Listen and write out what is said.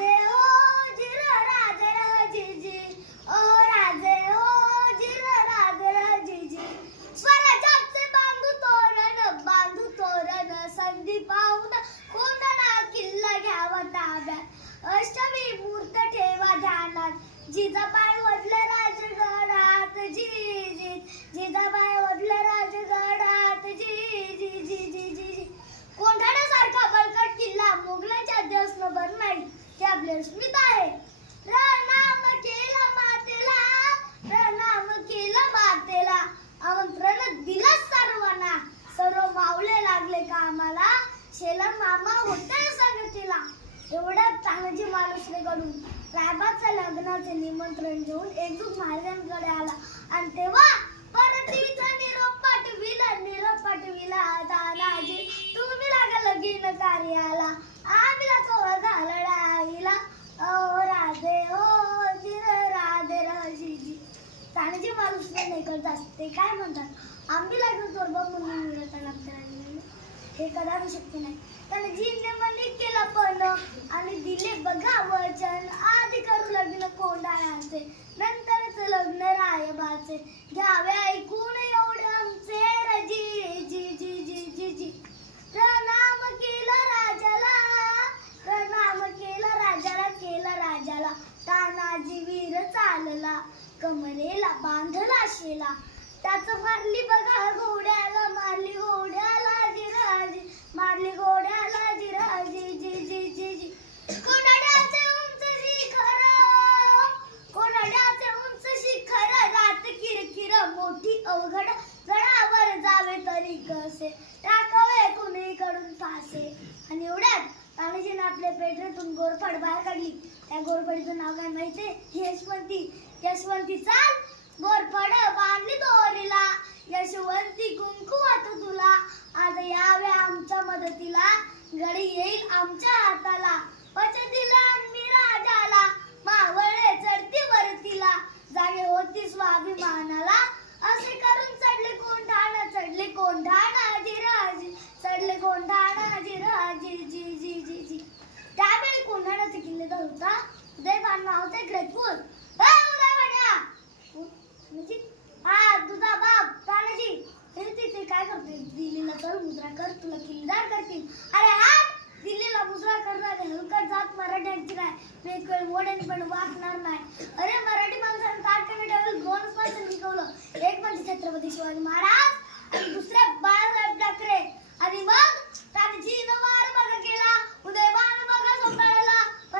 राजे हो जिर राजे राजेजी, ओ राजे हो जिर राजे राजेजी, स्वराज्याचे बांधू तोरण संधी पाहून कोंढणा किल्ला घ्यावा ताब्यात, अष्टमी मूर्त ठेवा ध्यानात, जिजाबाई वडले राजगडात जी जी, जिजाबाई वडले राजगडात जी जी जी जी जी जी, कोंढाण्यासारखा बळकट किल्ला मोगलांच्या अध्यासन भर नाही ते आपले अस्मित आहे. प्रणाम केला मातेला, प्रणाम केला मातेला, आमंत्रण दिलं सर्वांना, सर्व मावळे लागले कामाला, शेला मामा होते संगतीला. एवढ्या तानाजी मालुसरेकडून रायबाच्या लग्नाचे निमंत्रण घेऊन एकजूट महाराजांकडे आला आणि तेव्हा परतीचा निरोप पाठविला तानाजी, तुम्ही लागा लगीन कार्याला, आम्ही लागो घालडा आईला, ओ राजे ओ जिर राधे राजेजी. तानाजी मालुसरे नाही करतात ते काय म्हणतात, आम्ही लागलो चोरबा म्हणून मिळत हे कदापि शक्य नाही. तानाजीने मनी केला पण आणि दिले बघा वचन, आधी करू लग्न कोंढाण्याचे नंतरच लग्न रायबाचे, घ्यावे ऐकून एवढे आमचे रजी जी जी जी जी जी. प्रणाम केला राजाला, प्रणाम केला राजाला, केला राजाला, तानाजी वीर चालला, कमरेला बांधला शेला, त्याच मारली बघा घोड्याला, मारली घोड्याला जिराजी, मारली घोड्याला जिराजी जी जी जी जी. कोंढाण्याचे उंच शिखर, कोंढाण्याचे उंच शिखर, रात किरकिर मोठी अवघड, गडावर जावे तरी कसे, टाकावे कुणीकडून फासे. आणि एवढ्यात तानाजीने आपल्या पेटरेतून गोरफड बाहेर काढली. त्या गोरफडीचं नाव काय माहितीये? यशवंती. यशवंती चाल गोरफड बांधली दोरीला, यशवंती कुंकुवात तुला, आज यावे आमच्या मदतीला, गडी येईल आमच्या हाताला, वचन दिलं आम्ही राजाला, मावळे चढती वरतीला, जागे होती स्वाभिमानाला, असे करून चढले कोंढाणा जिराजी, चढले कोंढाणा जिराजी जी जी जी जी. त्यावेळी कोंढाण्याचे किल्लेदार होता उदयभान नावाचा एक रजपूत. हा तुझा बाप तानाजी, हे तिथे काय करते, दिल्लीला चल मुद्रा कर, तुला किल्लेदार करतील. अरे हा दिल्लीला मुद्रा करणारे हलकट जात मराठ्यांची काय, वेगवेगळे मोड्याने पण वागणार नाही. अरे मराठी माणसाने ताटकन ठेवलं, दोनच माणसांनी शिकवलं, एक म्हणजे छत्रपती शिवाजी महाराज